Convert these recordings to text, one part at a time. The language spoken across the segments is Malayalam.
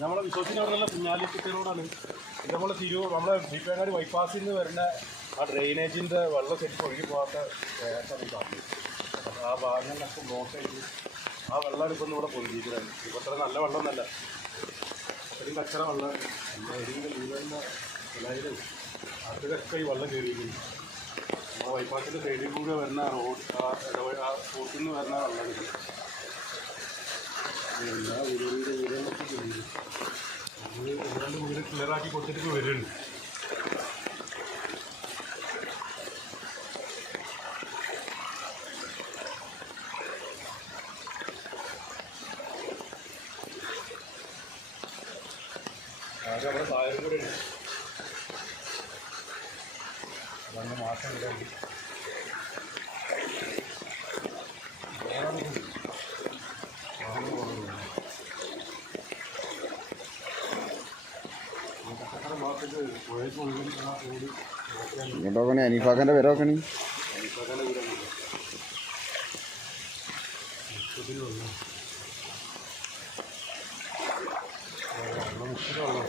നമ്മളെ വിശ്വസിന് അവിടെ കുഞ്ഞാലി കുട്ടികളോടാണ്. ഇത് നമ്മളെ തിരു നമ്മളെ ദീപേങ്ങാടി ബൈപ്പാസിൽ നിന്ന് വരുന്ന ആ ഡ്രെയിനേജിന്റെ വെള്ളം ശരിക്കും ഒഴുകി പോകാത്ത പ്രയാസമാണ് ഈ ആ ഭാഗങ്ങളിലൊക്കെ ബ്ലോക്ക് ചെയ്ത് ആ വെള്ളമാണ് ഇപ്പം ഇവിടെ പൊന്തിക്കുന്നത് ഇപ്പോൾ അത്ര നല്ല വെള്ളം എന്നല്ല അത്രയും കച്ചറ വെള്ളം. ഏതെങ്കിലും വീടുന്ന എല്ലാവരും അതിലൊക്കെ ഈ വെള്ളം കയറിയിരിക്കുന്നു. നമ്മുടെ ബൈപ്പാസിന്റെ സൈഡിൽ കൂടെ വരുന്ന റോഡ് ആ ഇടവഴി ആ നിന്ന് വരുന്ന വെള്ളം. എല്ലാ വീടുകളുടെ വീടുകളിലൊക്കെ കയറി അത് രണ്ട് വീട് ക്ലിയറാക്കി കൊടുത്തിട്ട് വരുന്നുണ്ട് ആകെ അവിടെ സാഹചര്യം കൂടെ ഉണ്ട്. ഒഴുകുന്ന മാസം റോഡ് നോക്കിയാൽ ഇങ്ങോട്ടോക്കണേ അനീഫാക്കന്റെ പേര് നോക്കണി. സകല വീടാണ് മുപ്പതിന് വെള്ളം വെള്ളം മുപ്പത് വെള്ളം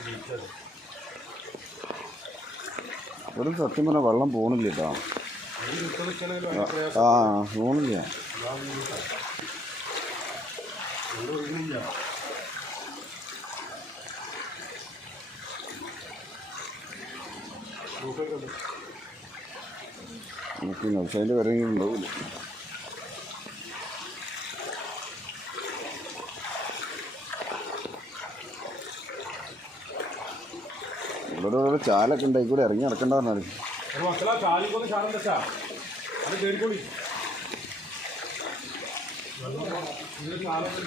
ബീച്ചത് ഇവിടെ സത്യം പറഞ്ഞാൽ വെള്ളം പോണില്ല കേട്ടോ ആ പോണില്ല. നമുക്ക് നൗസൈന്റെ വരെയെങ്കിലും ഉണ്ടാവില്ല ഇവിടെ ഒരു ചാലൊക്കെ ഉണ്ടായി കൂടെ ഇറങ്ങി നടക്കണ്ട പറഞ്ഞാൽ ചാടം വെച്ചാ അത് കയറിക്കോളി ഇതിന് ചാലൊക്കെ